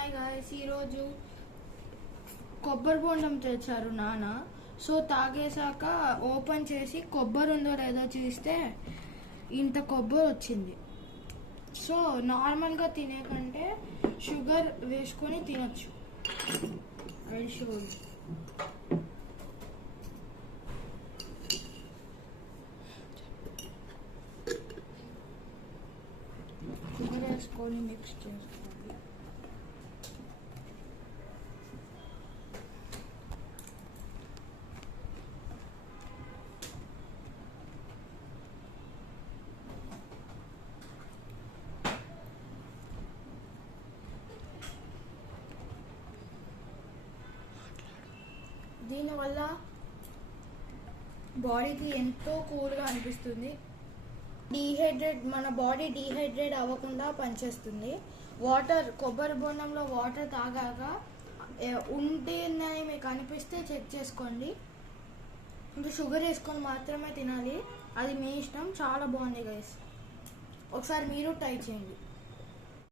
Hi guys, ఈరోజు కొబ్బరి బొండం తెచ్చారు నాన్న. సో తాగేశాక ఓపెన్ చేసి కొబ్బరి ఉందో లేదో చూస్తే ఇంత కొబ్బరి వచ్చింది. సో నార్మల్గా తినే కంటే షుగర్ వేసుకొని తినొచ్చు. షుగర్ వేసుకొని మిక్స్ చేసుకోవాలి. దీనివల్ల బాడీకి ఎంతో కూల్గా అనిపిస్తుంది. మన బాడీ డీహైడ్రేట్ అవ్వకుండా పనిచేస్తుంది. కొబ్బరి బొండంలో వాటర్ తాగాక ఉంటుందని మీకు అనిపిస్తే చెక్ చేసుకోండి. ఇంకా షుగర్ వేసుకొని మాత్రమే తినాలి, అది మీ ఇష్టం. చాలా బాగుంది గైస్, ఒకసారి మీరు ట్రై చేయండి.